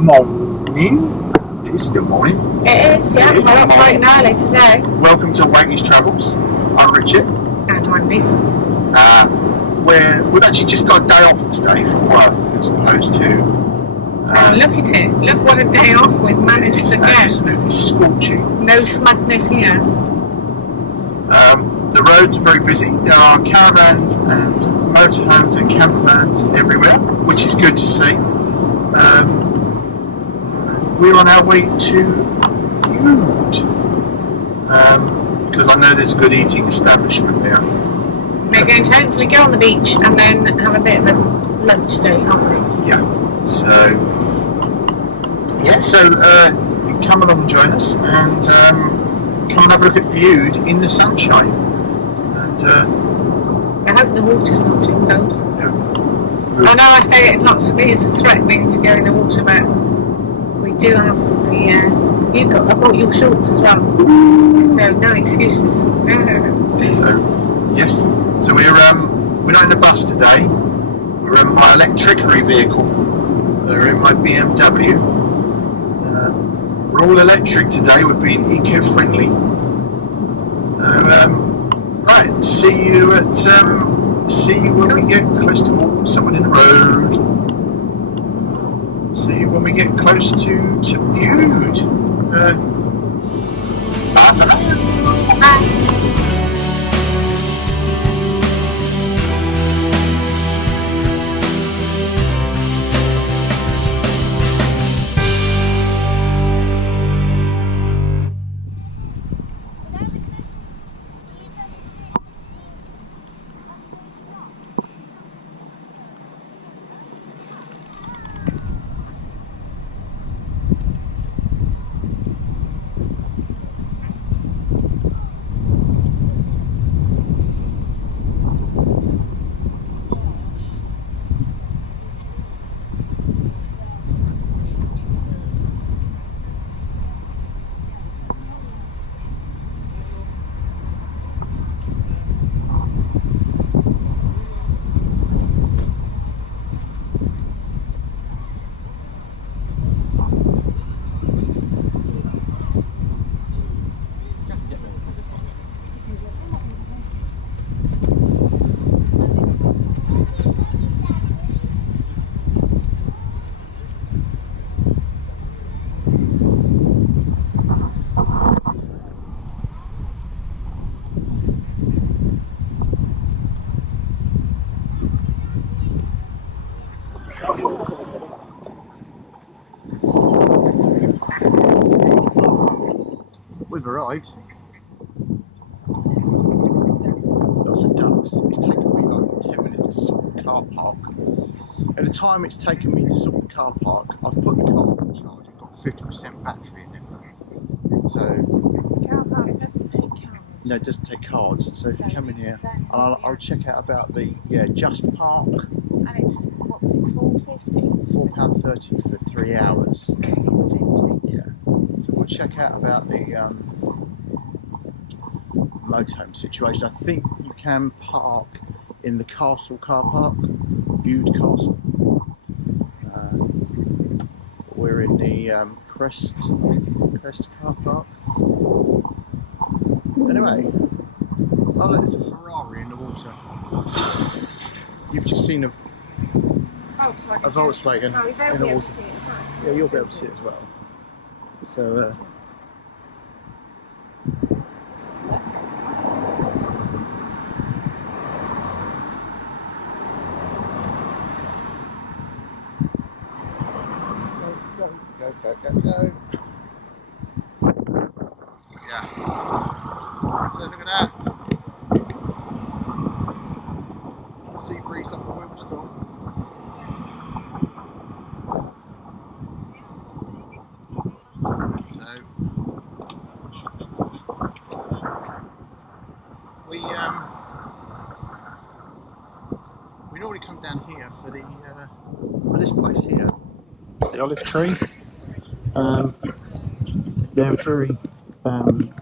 morning. It is still morning. It is, yeah. We're up bright and early today. Welcome to Waggies Travels. I'm Richard. And I'm Lisa. We've actually just got a day off today from work as opposed to... look at it. Look what a day off we've managed to get. Absolutely scorching. No smugness here. The roads are very busy. There are caravans and motorhomes and camper vans everywhere, which is good to see. We're on our way to Bude, because I know there's a good eating establishment there. We're going to hopefully go on the beach and then have a bit of a lunch date, aren't we? Yeah. So you can come along and join us and come and have a look at Bude in the sunshine. And I hope the water's not too cold. Yeah. I know I say it, lots of these are threatening to go in the water, but we do have the. I bought your shorts as well, so no excuses. So we're not in a bus today. We're in my electricity vehicle. So we're in my BMW. We're all electric today. We're being eco-friendly. Right. See you when we get close to someone in the road. See you when we get close to Bude. Bye for now. Bye. We've arrived. Lots of ducks. It's taken me like 10 minutes to sort the car park. At the time it's taken me to sort the car park, I've put the car on charge. I've got 50% battery in it. So The car park doesn't take cards. no, it doesn't take cards. So if you come in here, I'll check out about the Just Park. And it's what's it, £4.50? £4.30 for 3 hours. Yeah. So we'll check out about the motorhome situation. I think you can park in the Castle car park, Bude Castle. We're in the Crest car park. Anyway, oh look, there's a Ferrari in the water. You've just seen a Volkswagen Oh, in the water. See it as well. Yeah, you'll be able to see it as well. So, go. Yeah. So look at that. Sea breeze off the windstorm. We normally come down here for this place here, the Olive Tree. They're very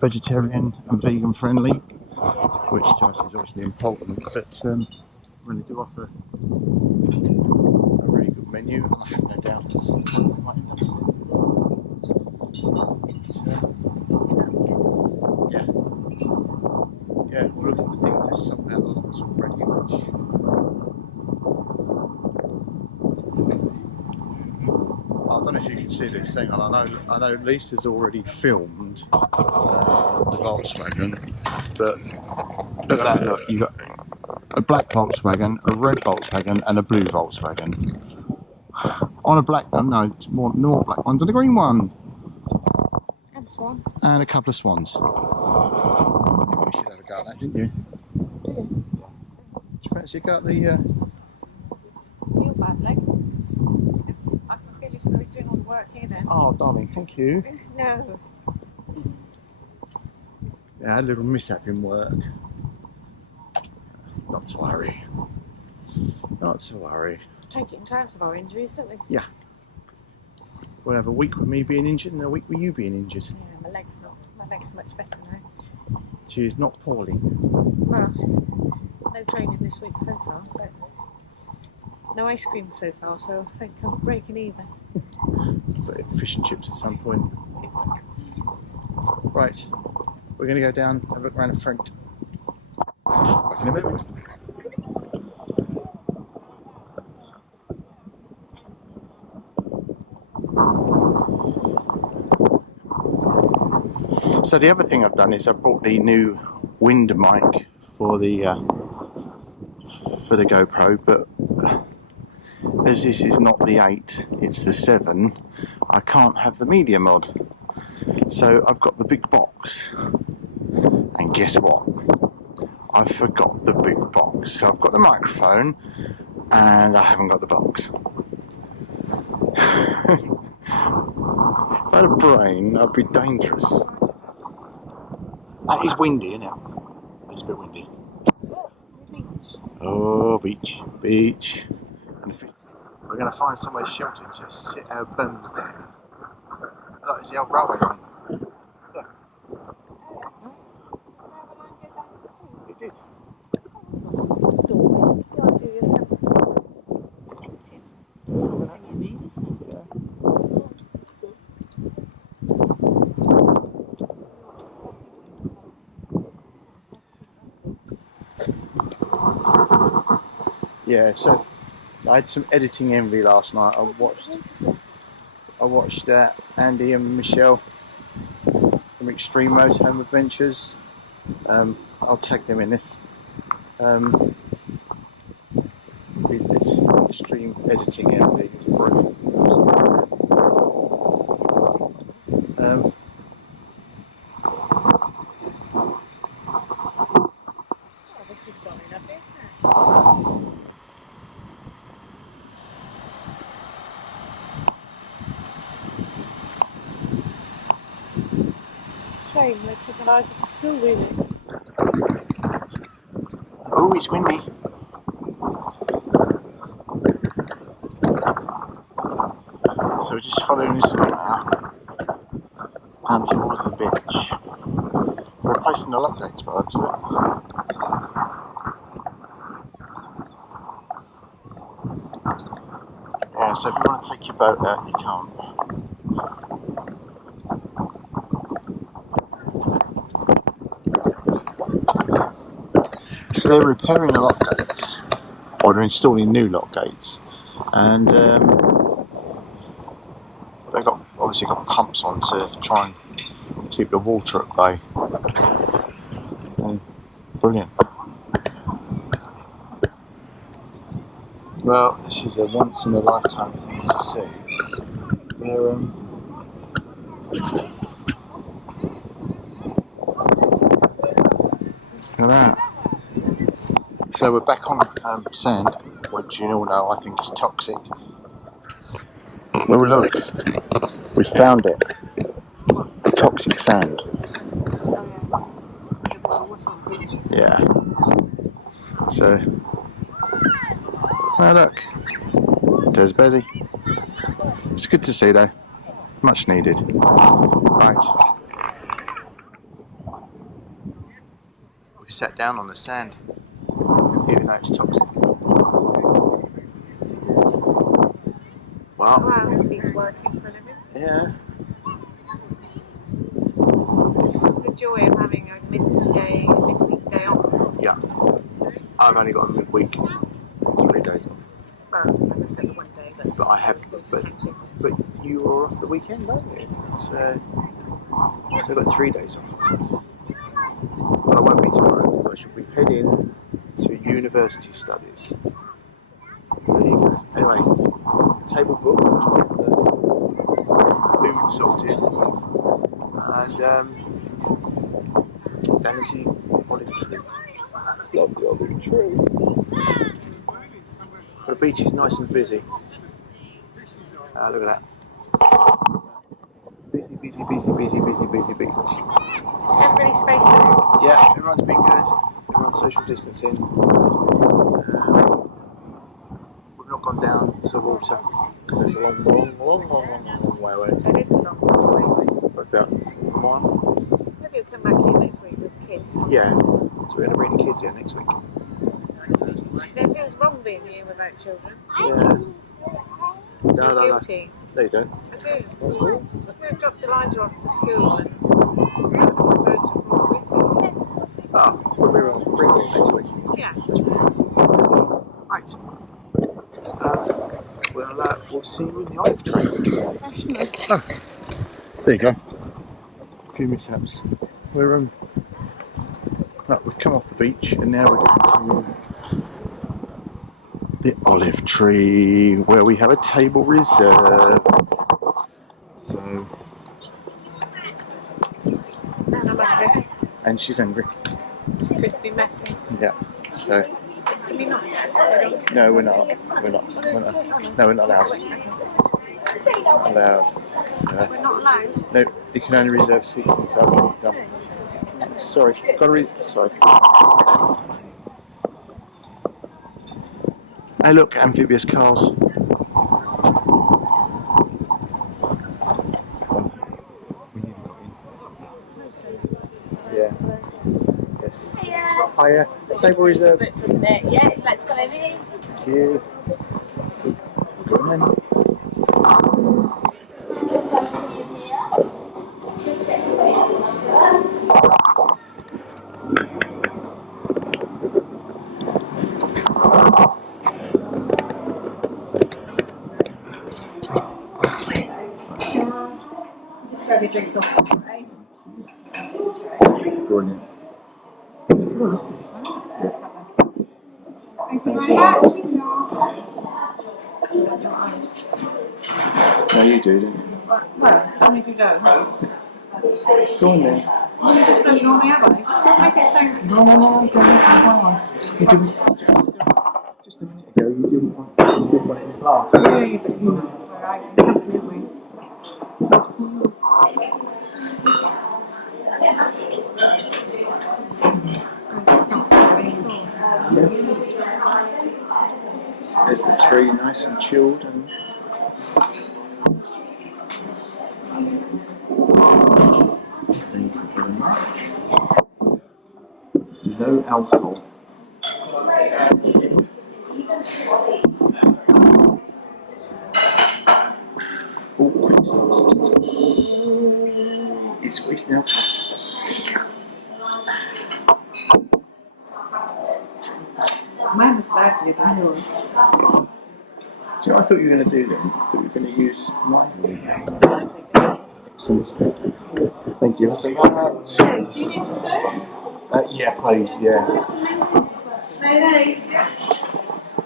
vegetarian and vegan friendly, which to us is obviously important, but when they do offer a really good menu, I have no doubt at some point we might end up don't know if you can see this thing. I know Lisa's already filmed the Volkswagen, but look at that. Look, you got a black Volkswagen, a red Volkswagen, and a blue Volkswagen. On a black one, no, more black ones, and a green one. And a swan. And a couple of swans. You should have a go at that, didn't you? Do Did you fancy a go at the? you? Feel bad, leg. I can feel you're going to be doing all the work here then. Oh, darling, thank you. No. Yeah, I had a little mishap in work. Not to worry. Not to worry. Take it in terms of our injuries, don't we? Yeah. We'll have a week with me being injured and a week with you being injured. Yeah, my leg's much better now. She is not poorly. Well, no training this week so far, but no ice cream so far, so I think I'm breaking even. But fish and chips at some point. Right, we're going to go down and have a look around the front. Back in a minute. So the other thing I've done is I've brought the new wind mic for the GoPro, but as this is not the 8, it's the 7, I can't have the media mod. So I've got the big box, and guess what? I forgot the big box. So I've got the microphone, and I haven't got the box. If I had a brain, I'd be dangerous. That is windy, isn't it? It's a bit windy. Oh, beach, beach. And we're going to find somewhere sheltered to sit our bums down. Look, it's the old railway line. Look. It did. Yeah, so I had some editing envy last night. I watched Andy and Michelle from Extreme Motorhome Adventures. I'll tag them in this. With this extreme editing envy is brilliant. This is jolly lovely, isn't it? Shame they took an Isaac to school, really. Oh, it's windy. So we're just following this route now down towards the beach. We're replacing the lock gates by the looks of it. Yeah, so if you want to take your boat out, you can't. So they're repairing the lock gates, or they're installing new lock gates, and they've obviously got pumps on to try and keep the water at bay. Brilliant. Well, this is a once in a lifetime thing to see. They're look at that. So we're back on sand, which you all know I think is toxic. Well, look, we found it. Toxic sand. Yeah. So, oh look, there's Bezzy. It's good to see though. Much needed. Right. We sat down on the sand, even though it's toxic. Well, Wow, this beat's working for a living. yeah. This is the joy of having a midweek day off. Yeah. I've only got a midweek, 3 days off. Well, I haven't got the one day, But I have it's counting. But you are off the weekend, aren't you? So I've got 3 days off. But I won't be tomorrow because I shall be heading to university studies. There you go. Anyway, table booked at 12:30. Food sorted. And going to Olive Tree. It's lovely Olive Tree. But the beach is nice and busy. Look at that. Busy beach. Everybody's spaced out. Yeah, everyone's been good. Everyone's social distancing. We've not gone down to the water because it's a long way away. That is the long way. About a mile. Maybe you'll come back here next week with the kids. Yeah, so we're going to bring the kids here next week. It feels wrong being here without children. Yeah. No. Guilty. No, you don't. I do. We've dropped Eliza off to school and Oh, we'll bring it next week. yeah. Right. We'll see you in the Olive Tree. Oh, there you go. A few mishaps. We've come off the beach and now we're going to the Olive Tree where we have a table reserved. So, And I'm hungry. and she's hungry. It could be messy. Yeah. So, Can we not? no, we're not. No, we're not allowed. Not allowed. So, We're not allowed. no, you can only reserve seats inside. No. Sorry, sorry. Hey, look, amphibious cars. Yeah. Yes. Hiya. Table reserved. Yeah, let's go in. Thank you. Go on then. Just grab your drinks off, right? Brilliant. Thank you very much. No, you do, don't you? Well, only if you don't. Go on then. You just don't normally have ice. Make it sound. No, don't want ice. You didn't. Just a minute ago, you didn't want it in the glass. Yeah, but you know, alright, definitely. There's the tree, nice and chilled, and thank you very much. No alcohol. It's squeezed now. Mine was badly done. Do you know what I thought you were going to do then? I thought you were going to use mine. Excellent. Thank you so much. Do you need a spoon? Yeah, please, yeah. Mayonnaise.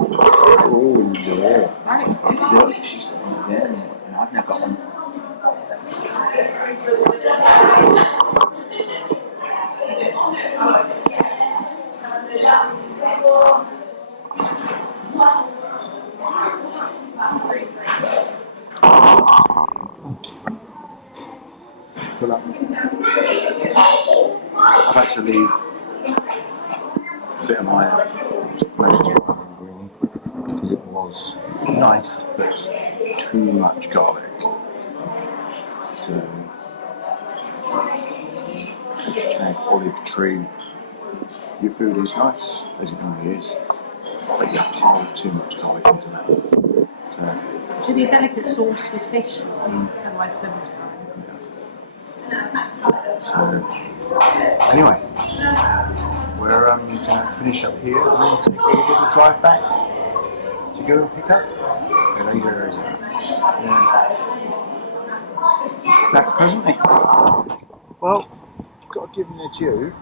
Oh, yeah. That is good. Look, she's got one there. I've now got one. Pull up. I've had to leave a bit of my roast because it was nice but too much garlic. So, Olive Tree, your food is nice, as it normally is, but you pile too much garlic into that. So, It should be a delicate sauce with fish. Otherwise, so much. So, anyway, we're going to finish up here and then take a little drive back to go and pick up. Later, That presently. Well, got to give them their due.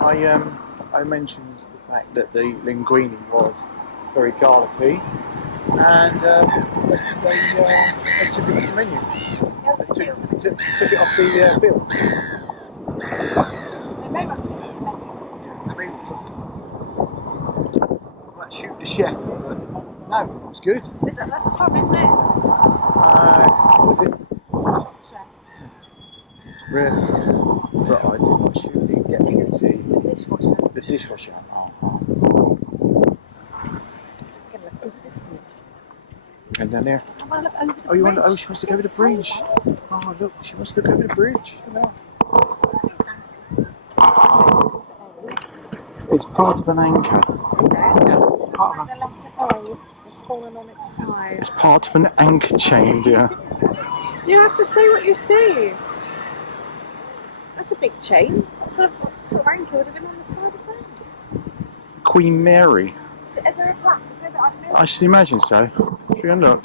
I mentioned the fact that the linguine was very garlicky, and they took it off the menu. They took it off the bill. They may have taken it back. I mean, like shoot the chef, but no, it was good. That's a song, isn't it? Was it? Really? But I did not shoot the deputy. The dishwasher. The dishwasher. Oh. Can look over this bridge. And down there. I want to look over the Oh, you want? bridge. Oh, she wants to go over the bridge. Oh, look, she wants to go over the bridge. No. It's part of an anchor. The letter O is fallen on its side. It's part of an anchor chain, dear. You have to say what you see. That's a big chain. What sort of anchor would have been on the side of that? Queen Mary. Is there a flap? Is there that I don't know? I should imagine so. If you look.